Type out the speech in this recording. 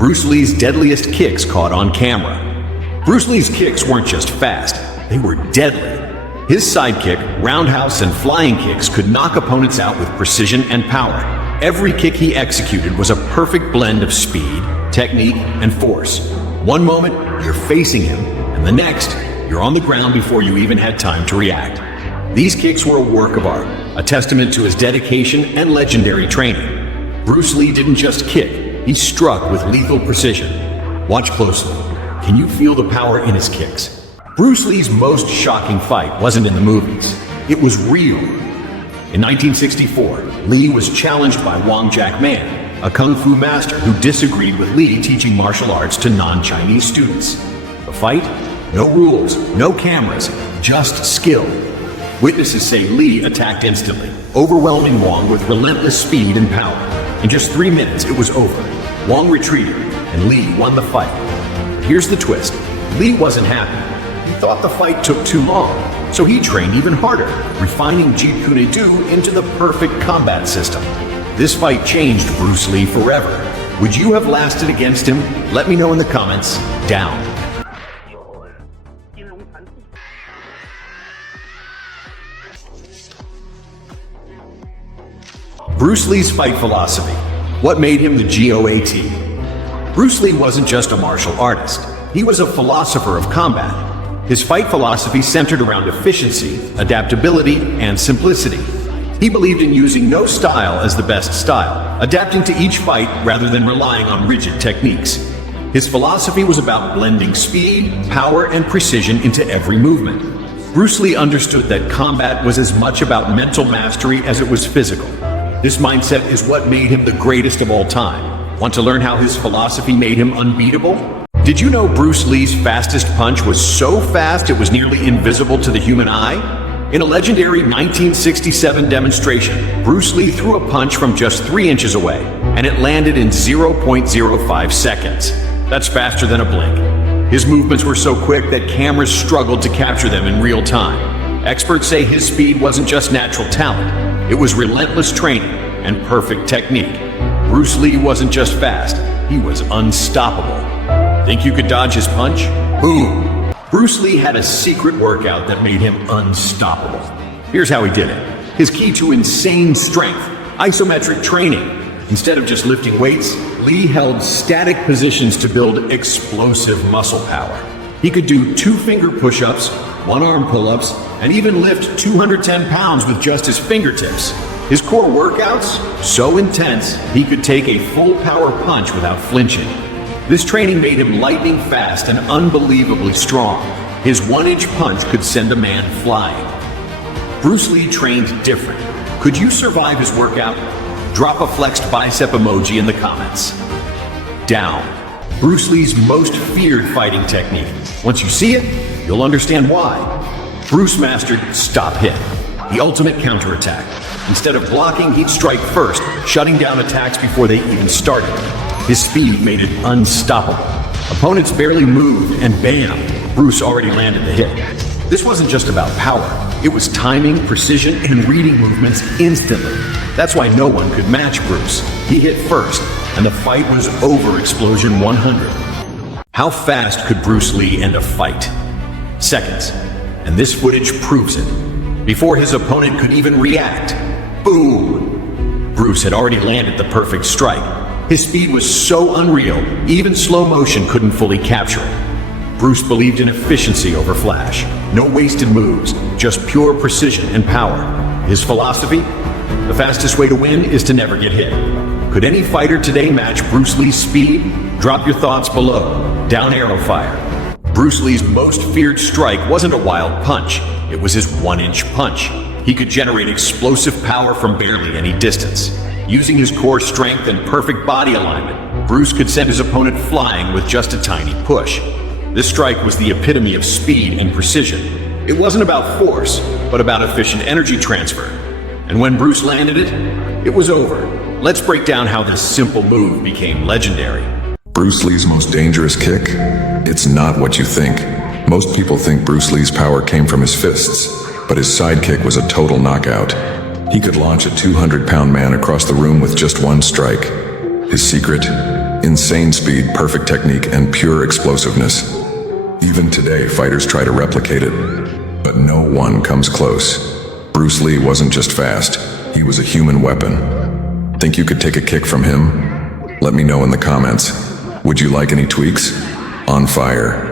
Bruce Lee's deadliest kicks caught on camera. Bruce Lee's kicks weren't just fast, they were deadly. His sidekick, roundhouse, and flying kicks could knock opponents out with precision and power. Every kick he executed was a perfect blend of speed, technique, and force. One moment, you're facing him, and the next, you're on the ground before you even had time to react. These kicks were a work of art, a testament to his dedication and legendary training. Bruce Lee didn't just kick, he struck with lethal precision. Watch closely. Can you feel the power in his kicks? Bruce Lee's most shocking fight wasn't in the movies. It was real. In 1964, Lee was challenged by Wang Jackman, a kung fu master who disagreed with Lee teaching martial arts to non-Chinese students. The fight? No rules, no cameras, just skill. Witnesses say Lee attacked instantly, overwhelming Wang with relentless speed and power. In just 3 minutes, it was over. Wang retreated, and Lee won the fight. Here's the twist. Lee wasn't happy. He thought the fight took too long, so he trained even harder, refining Jeet Kune Do into the perfect combat system. This fight changed Bruce Lee forever. Would you have lasted against him? Let me know in the comments down. Bruce Lee's fight philosophy. What made him the GOAT? Bruce Lee wasn't just a martial artist. He was a philosopher of combat. His fight philosophy centered around efficiency, adaptability, and simplicity. He believed in using no style as the best style, adapting to each fight rather than relying on rigid techniques. His philosophy was about blending speed, power, and precision into every movement. Bruce Lee understood that combat was as much about mental mastery as it was physical. This mindset is what made him the greatest of all time. Want to learn how his philosophy made him unbeatable? Did you know Bruce Lee's fastest punch was so fast it was nearly invisible to the human eye? In a legendary 1967 demonstration, Bruce Lee threw a punch from just 3 inches away, and it landed in 0.05 seconds. That's faster than a blink. His movements were so quick that cameras struggled to capture them in real time. Experts say his speed wasn't just natural talent, it was relentless training and perfect technique. Bruce Lee wasn't just fast, he was unstoppable. Think you could dodge his punch? Boom! Bruce Lee had a secret workout that made him unstoppable. Here's how he did it. His key to insane strength, isometric training. Instead of just lifting weights, Lee held static positions to build explosive muscle power. He could do 2-finger push-ups, 1-arm pull-ups, and even lift 210 pounds with just his fingertips. His core workouts? So intense, he could take a full power punch without flinching. This training made him lightning fast and unbelievably strong. His 1-inch punch could send a man flying. Bruce Lee trained different. Could you survive his workout? Drop a flexed bicep emoji in the comments. Down. Bruce Lee's most feared fighting technique. Once you see it, you'll understand why. Bruce mastered stop hit, the ultimate counterattack. Instead of blocking, he'd strike first, shutting down attacks before they even started. His speed made it unstoppable. Opponents barely moved, and bam, Bruce already landed the hit. This wasn't just about power. It was timing, precision, and reading movements instantly. That's why no one could match Bruce. He hit first, and the fight was over explosion 100. How fast could Bruce Lee end a fight? Seconds. And this footage proves it. Before his opponent could even react, boom! Bruce had already landed the perfect strike. His speed was so unreal, even slow motion couldn't fully capture it. Bruce believed in efficiency over flash. No wasted moves, just pure precision and power. His philosophy? The fastest way to win is to never get hit. Could any fighter today match Bruce Lee's speed? Drop your thoughts below. Down arrow fire. Bruce Lee's most feared strike wasn't a wild punch. It was his 1-inch punch. He could generate explosive power from barely any distance. Using his core strength and perfect body alignment, Bruce could send his opponent flying with just a tiny push. This strike was the epitome of speed and precision. It wasn't about force, but about efficient energy transfer. And when Bruce landed it, it was over. Let's break down how this simple move became legendary. Bruce Lee's most dangerous kick? It's not what you think. Most people think Bruce Lee's power came from his fists, but his sidekick was a total knockout. He could launch a 200-pound man across the room with just one strike. His secret? Insane speed, perfect technique, and pure explosiveness. Even today, fighters try to replicate it, but no one comes close. Bruce Lee wasn't just fast, he was a human weapon. Think you could take a kick from him? Let me know in the comments. Would you like any tweaks? On fire.